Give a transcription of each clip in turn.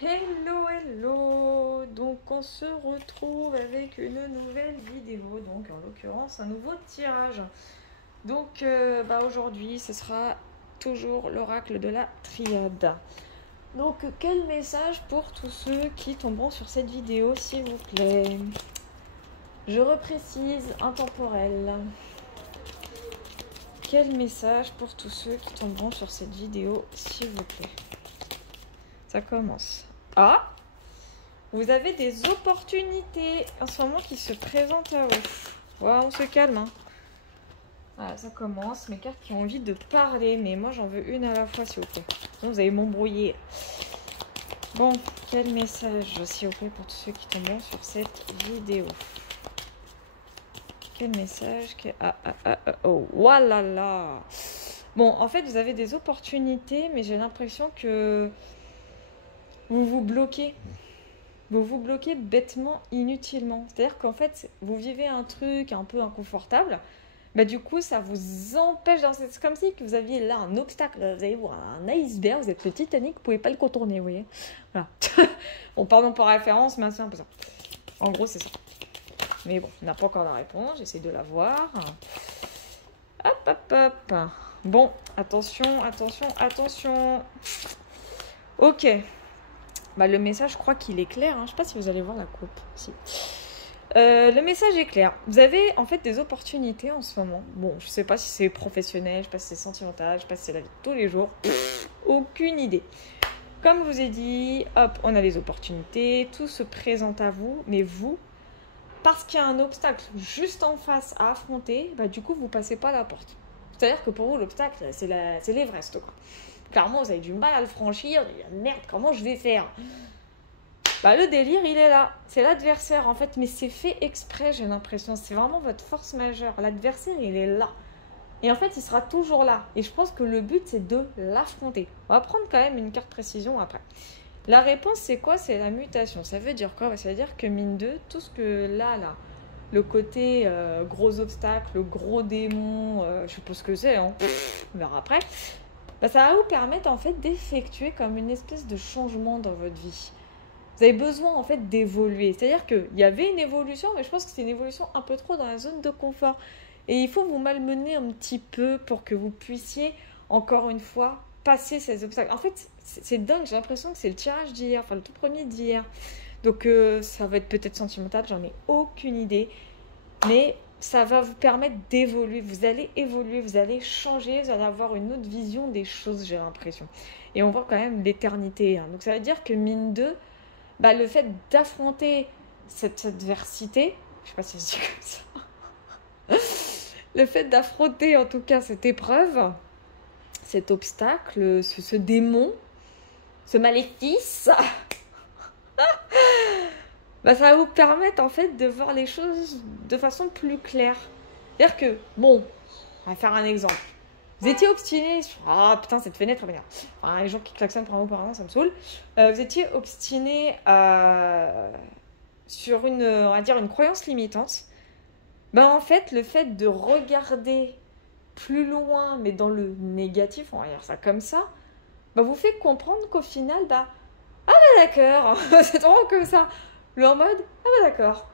Hello, hello! Donc on se retrouve avec une nouvelle vidéo, donc en l'occurrence un nouveau tirage. Donc aujourd'hui ce sera toujours l'oracle de la triade. Donc quel message pour tous ceux qui tomberont sur cette vidéo s'il vous plaît? Je reprécise, intemporel. Quel message pour tous ceux qui tomberont sur cette vidéo s'il vous plaît? Ça commence. Ah! Vous avez des opportunités en ce moment qui se présentent à vous. Ouais, on se calme. Hein. Voilà, ça commence. Mes cartes qui ont envie de parler, mais moi j'en veux une à la fois, s'il vous plaît. Sinon vous allez m'embrouiller. Bon, quel message, s'il vous plaît, pour tous ceux qui tomberont sur cette vidéo. Quel message oh, voilà. Bon, en fait, vous avez des opportunités, mais j'ai l'impression que vous vous bloquez. Vous vous bloquez bêtement, inutilement. C'est-à-dire qu'en fait, vous vivez un truc un peu inconfortable. Bah, du coup, ça vous empêche d'avancer. C'est comme si que vous aviez là un obstacle. Vous allez voir un iceberg, vous êtes le Titanic, vous ne pouvez pas le contourner, vous voyez. Voilà. Bon, pardon pour référence, mais c'est un peu ça. En gros, c'est ça. Mais bon, on n'a pas encore la réponse. J'essaie de la voir. Hop, hop, hop. Bon, attention, attention, attention. Ok. Bah, le message, je crois qu'il est clair. Hein. Je ne sais pas si vous allez voir la coupe. Si. Le message est clair. Vous avez en fait des opportunités en ce moment. Bon, je ne sais pas si c'est professionnel, je ne sais pas si c'est sentimental, je ne sais pas si c'est la vie de tous les jours. Aucune idée. Comme je vous ai dit, hop, on a les opportunités. Tout se présente à vous. Mais vous, parce qu'il y a un obstacle juste en face à affronter, bah, du coup, vous ne passez pas la porte. C'est-à-dire que pour vous, l'obstacle, c'est l'Everest, quoi. Clairement, vous avez du mal à le franchir. Merde, comment je vais faire? Bah, le délire, il est là. C'est l'adversaire, en fait. Mais c'est fait exprès, j'ai l'impression. C'est vraiment votre force majeure. L'adversaire, il est là. Et en fait, il sera toujours là. Et je pense que le but, c'est de l'affronter. On va prendre quand même une carte précision après. La réponse, c'est quoi? C'est la mutation. Ça veut dire quoi? Ça veut dire que mine de, tout ce que là, le côté gros obstacle, gros démon, je sais pas ce que c'est, hein. On verra après. Bah, ça va vous permettre en fait d'effectuer comme une espèce de changement dans votre vie. Vous avez besoin en fait d'évoluer. C'est-à-dire qu'il y avait une évolution, mais je pense que c'est une évolution un peu trop dans la zone de confort. Et il faut vous malmener un petit peu pour que vous puissiez, encore une fois, passer ces obstacles. En fait, c'est dingue, j'ai l'impression que c'est le tirage d'hier, enfin le tout premier d'hier. Donc ça va être peut-être sentimental, j'en ai aucune idée. Mais ça va vous permettre d'évoluer. Vous allez évoluer, vous allez changer, vous allez avoir une autre vision des choses, j'ai l'impression. Et on voit quand même l'éternité. Hein. Donc ça veut dire que mine de, bah, le fait d'affronter cette adversité, je sais pas si je dis comme ça, le fait d'affronter en tout cas cette épreuve, cet obstacle, ce démon, ce maléfice, bah, ça va vous permettre en fait de voir les choses de façon plus claire. C'est-à-dire que, bon, on va faire un exemple. Vous étiez obstiné sur... Ah putain, cette fenêtre, elle m'énerve. Enfin, les gens qui klaxonnent par par an, ça me saoule. Vous étiez obstiné sur une, on va dire, une croyance limitante. Ben, en fait, le fait de regarder plus loin, mais dans le négatif, on va dire ça comme ça, ben, vous fait comprendre qu'au final, bah, ah bah d'accord, c'est trop comme ça. Le en mode, ah bah d'accord.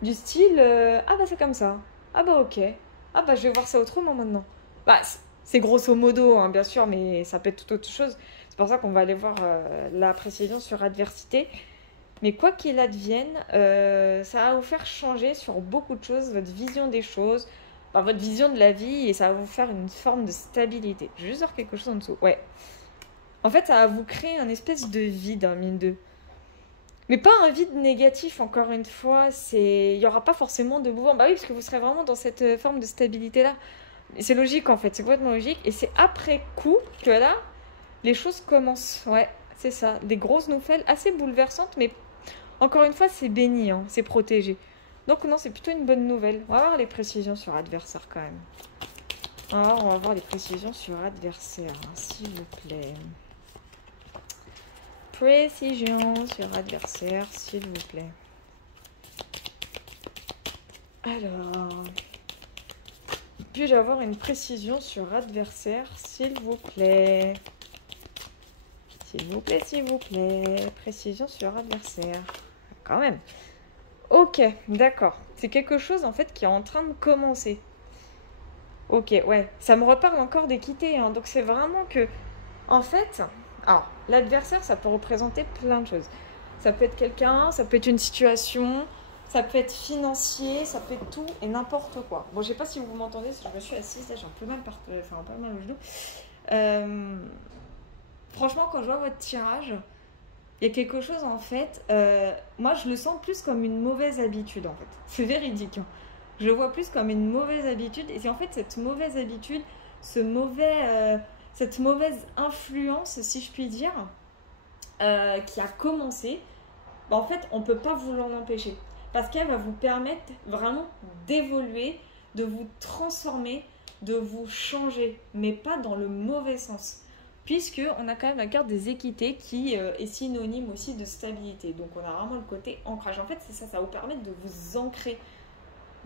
Du style, ah bah c'est comme ça. Ah bah ok. Ah bah je vais voir ça autrement maintenant. Bah c'est grosso modo, hein, bien sûr, mais ça peut être tout autre chose. C'est pour ça qu'on va aller voir la précision sur adversité. Mais quoi qu'il advienne, ça va vous faire changer sur beaucoup de choses, votre vision des choses, enfin, votre vision de la vie, et ça va vous faire une forme de stabilité. Je vais juste voir quelque chose en dessous. Ouais. En fait, ça va vous créer un espèce de vide, hein, mine de. Mais pas un vide négatif, encore une fois. Il n'y aura pas forcément de mouvement. Bah oui, parce que vous serez vraiment dans cette forme de stabilité-là. C'est logique, en fait. C'est complètement logique. Et c'est après coup que là, les choses commencent. Ouais, c'est ça. Des grosses nouvelles assez bouleversantes. Mais encore une fois, c'est béni. Hein, c'est protégé. Donc non, c'est plutôt une bonne nouvelle. On va voir les précisions sur adversaire, quand même. Alors, on va voir les précisions sur adversaire, hein, s'il vous plaît. Précision sur adversaire, s'il vous plaît. Alors, puis-je avoir une précision sur adversaire, s'il vous plaît? S'il vous plaît, s'il vous plaît. Précision sur adversaire. Quand même. Ok, d'accord. C'est quelque chose en fait qui est en train de commencer. Ok, ouais. Ça me reparle encore d'équité. Hein. Donc c'est vraiment que, en fait, alors l'adversaire, ça peut représenter plein de choses. Ça peut être quelqu'un, ça peut être une situation, ça peut être financier, ça peut être tout et n'importe quoi. Bon, je sais pas si vous m'entendez, si je me suis assise, là j'ai un peu mal, enfin, un peu mal au genou. Franchement, quand je vois votre tirage, il y a quelque chose en fait, moi je le sens plus comme une mauvaise habitude en fait. C'est véridique. Hein. Je le vois plus comme une mauvaise habitude et c'est en fait cette mauvaise habitude, cette mauvaise influence, si je puis dire, qui a commencé. Bah, en fait, on ne peut pas vous l'en empêcher parce qu'elle va vous permettre vraiment d'évoluer, de vous transformer, de vous changer, mais pas dans le mauvais sens. Puisqu'on a quand même la carte des équités qui est synonyme aussi de stabilité. Donc on a vraiment le côté ancrage. En fait, c'est ça, ça va vous permettre de vous ancrer.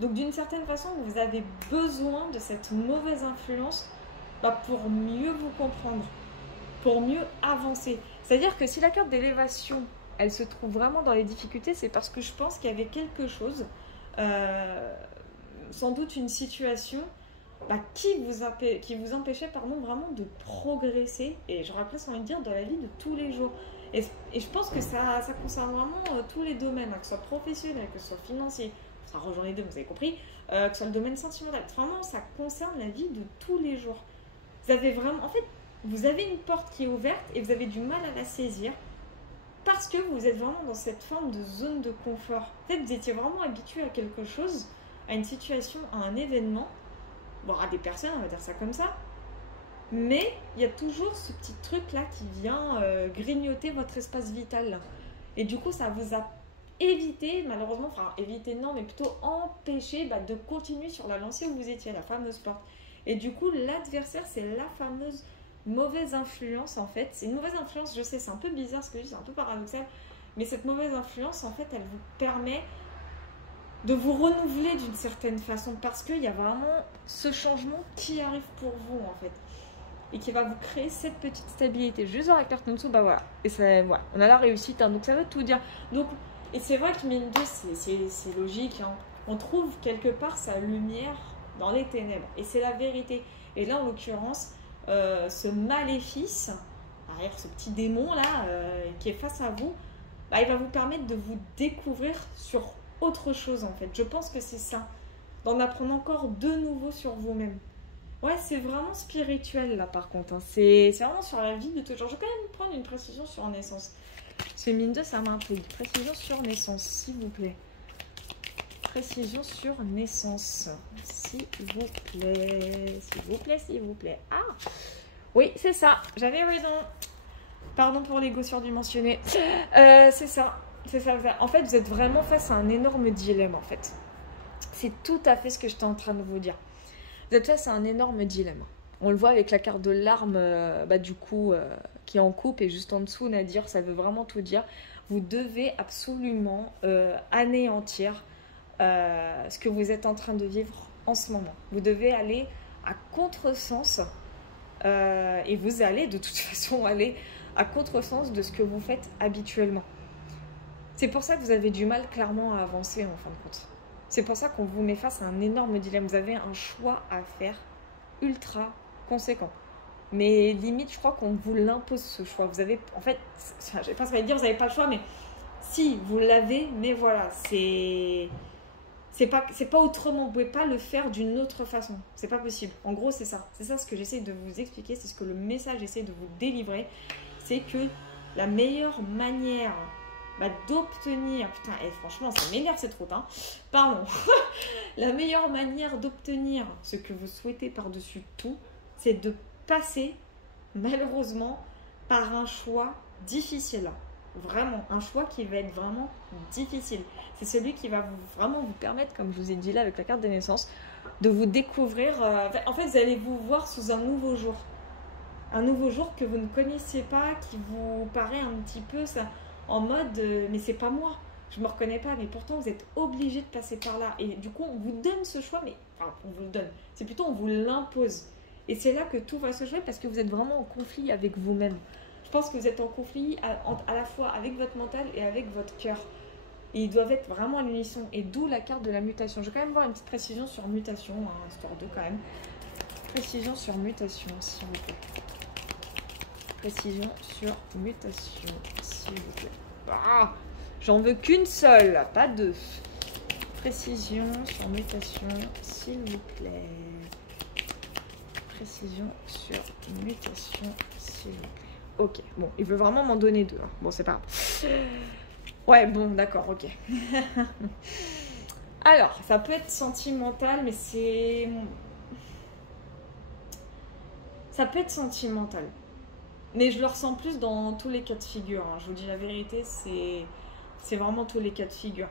Donc d'une certaine façon, vous avez besoin de cette mauvaise influence pour mieux vous comprendre, pour mieux avancer. C'est-à-dire que si la carte d'élévation, elle se trouve vraiment dans les difficultés, c'est parce que je pense qu'il y avait quelque chose, sans doute une situation qui vous empêchait vraiment de progresser, et j'aurais presque envie de dire dans la vie de tous les jours. Et je pense que ça concerne vraiment tous les domaines, que ce soit professionnel, que ce soit financier, ça rejoint les deux, vous avez compris, que ce soit le domaine sentimental. Vraiment, ça concerne la vie de tous les jours. Vous avez vraiment, en fait, vous avez une porte qui est ouverte et vous avez du mal à la saisir parce que vous êtes vraiment dans cette forme de zone de confort. En fait, vous étiez vraiment habitué à quelque chose, à une situation, à un événement, à des personnes, on va dire ça comme ça, mais il y a toujours ce petit truc là qui vient grignoter votre espace vital là. Et du coup ça vous a évité, malheureusement, enfin évité non, mais plutôt empêché de continuer sur la lancée où vous étiez, la fameuse porte. Et du coup l'adversaire, c'est la fameuse mauvaise influence en fait. C'est une mauvaise influence, je sais, c'est un peu bizarre ce que je dis, c'est un peu paradoxal, mais cette mauvaise influence en fait elle vous permet de vous renouveler d'une certaine façon parce qu'il y a vraiment ce changement qui arrive pour vous en fait et qui va vous créer cette petite stabilité. Juste dans la carte en dessous, voilà. Et ça, voilà, on a la réussite, hein, donc ça veut tout dire. Donc, et c'est vrai que mine 2, c'est logique. Hein. On trouve quelque part sa lumière dans les ténèbres et c'est la vérité. Et là, en l'occurrence, ce maléfice, derrière ce petit démon là qui est face à vous, il va vous permettre de vous découvrir sur autre chose en fait. Je pense que c'est ça, d'en apprendre encore de nouveau sur vous-même. Ouais, c'est vraiment spirituel là par contre. Hein. C'est vraiment sur la vie de tout genre. Je vais quand même prendre une précision sur naissance. C'est mine de ça m'intrigue. Précision sur naissance, s'il vous plaît. Précision sur naissance, s'il vous plaît. S'il vous plaît, s'il vous plaît. Ah oui, c'est ça. J'avais raison. Pardon pour l'ego surdimensionné. C'est ça. C'est ça. En fait, vous êtes vraiment face à un énorme dilemme, en fait. C'est tout à fait ce que j'étais en train de vous dire. Vous êtes face à un énorme dilemme. On le voit avec la carte de l'arme, du coup, qui est en coupe, et juste en dessous, Nadir, ça veut vraiment tout dire. Vous devez absolument anéantir ce que vous êtes en train de vivre en ce moment. Vous devez aller à contresens, et vous allez de toute façon aller à contresens de ce que vous faites habituellement. C'est pour ça que vous avez du mal clairement à avancer en fin de compte. C'est pour ça qu'on vous met face à un énorme dilemme. Vous avez un choix à faire ultra conséquent. Mais limite, je crois qu'on vous l'impose ce choix. Vous avez, en fait, je ne sais pas ce que ça veut dire, vous n'avez pas le choix, mais si, vous l'avez, mais voilà, c'est pas autrement. Vous ne pouvez pas le faire d'une autre façon. C'est pas possible. En gros, c'est ça. C'est ça ce que j'essaie de vous expliquer. C'est ce que le message essaie de vous délivrer. C'est que la meilleure manière d'obtenir, putain, franchement ça m'énerve cette route, hein. Pardon. La meilleure manière d'obtenir ce que vous souhaitez par-dessus tout, c'est de passer malheureusement par un choix difficile. Vraiment, un choix qui va être vraiment difficile. C'est celui qui va vraiment vous permettre, comme je vous ai dit là avec la carte des naissances, de vous découvrir. En fait, vous allez vous voir sous un nouveau jour. Un nouveau jour que vous ne connaissez pas, qui vous paraît un petit peu ça, en mode mais c'est pas moi, je me reconnais pas, mais pourtant vous êtes obligé de passer par là. Et du coup, on vous donne ce choix, mais enfin, on vous le donne. C'est plutôt on vous l'impose. Et c'est là que tout va se jouer parce que vous êtes vraiment en conflit avec vous-même. Je pense que vous êtes en conflit à la fois avec votre mental et avec votre cœur. Et ils doivent être vraiment à l'unisson. Et d'où la carte de la mutation. Je vais quand même voir une petite précision sur mutation, hein, histoire de quand même. Précision sur mutation, s'il vous plaît. Précision sur mutation, s'il vous plaît. Ah, j'en veux qu'une seule, pas deux. Précision sur mutation, s'il vous plaît. Précision sur mutation, s'il vous plaît. Ok, bon, il veut vraiment m'en donner deux. Hein. Bon, c'est pas grave. Ouais, bon, d'accord, ok. Alors, ça peut être sentimental, mais c'est... Ça peut être sentimental. Mais je le ressens plus dans tous les cas de figure. Hein. Je vous dis la vérité, c'est vraiment tous les cas de figure.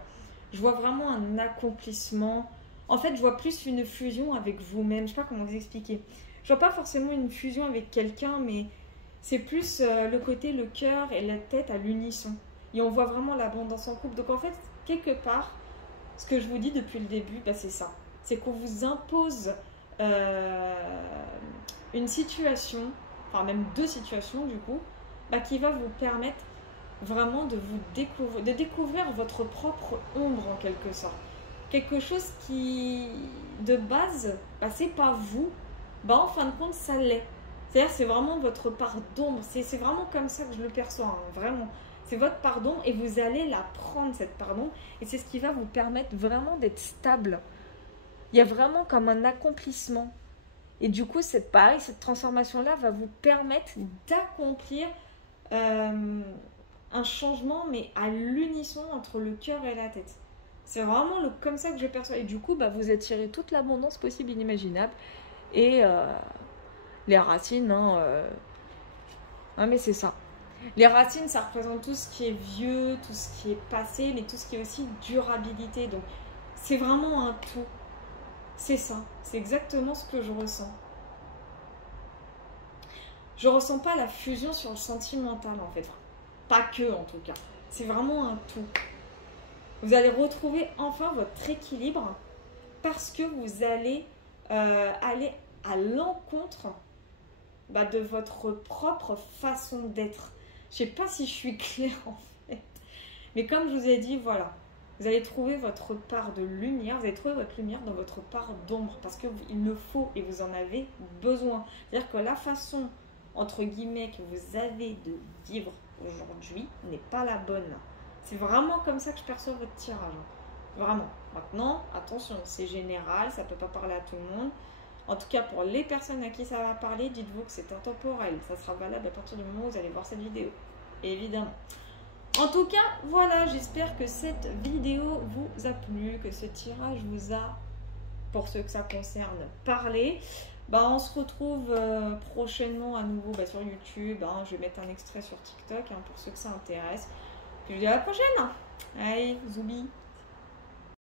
Je vois vraiment un accomplissement. En fait, je vois plus une fusion avec vous-même. Je sais pas comment vous expliquer. Je vois pas forcément une fusion avec quelqu'un, mais c'est plus le côté, le cœur et la tête à l'unisson. Et on voit vraiment l'abondance en couple. Donc en fait, quelque part, ce que je vous dis depuis le début, bah, c'est ça. C'est qu'on vous impose une situation, enfin même deux situations du coup, bah, qui va vous permettre vraiment de vous découvrir votre propre ombre en quelque sorte. Quelque chose qui, de base, bah, c'est pas vous, bah en fin de compte, ça l'est. C'est-à-dire c'est vraiment votre part d'ombre. C'est vraiment comme ça que je le perçois, hein, vraiment. C'est votre part d'ombre et vous allez la prendre, cette part d'ombre. Et c'est ce qui va vous permettre vraiment d'être stable. Il y a vraiment comme un accomplissement. Et du coup, cette transformation-là va vous permettre d'accomplir un changement, mais à l'unisson entre le cœur et la tête. C'est vraiment comme ça que je perçois. Et du coup, bah, vous attirez toute l'abondance possible, inimaginable. Et les racines, mais c'est ça. Les racines, ça représente tout ce qui est vieux, tout ce qui est passé, mais tout ce qui est aussi durabilité. Donc, c'est vraiment un tout. C'est ça. C'est exactement ce que je ressens. Je ressens pas la fusion sur le sentimental, en fait. Pas que, en tout cas. C'est vraiment un tout. Vous allez retrouver enfin votre équilibre parce que vous allez aller à l'encontre de votre propre façon d'être. Je sais pas si je suis claire en fait. Mais comme je vous ai dit, voilà. Vous allez trouver votre part de lumière. Vous allez trouver votre lumière dans votre part d'ombre. Parce qu'il le faut et vous en avez besoin. C'est-à-dire que la façon, entre guillemets, que vous avez de vivre aujourd'hui n'est pas la bonne. C'est vraiment comme ça que je perçois votre tirage. Vraiment. Maintenant, attention, c'est général. Ça ne peut pas parler à tout le monde. En tout cas, pour les personnes à qui ça va parler, dites-vous que c'est intemporel. Ça sera valable à partir du moment où vous allez voir cette vidéo. Évidemment. En tout cas, voilà, j'espère que cette vidéo vous a plu, que ce tirage vous a, pour ceux que ça concerne, parlé. On se retrouve prochainement à nouveau sur YouTube. Je vais mettre un extrait sur TikTok pour ceux que ça intéresse. Puis je vous dis à la prochaine. Allez, zoubi.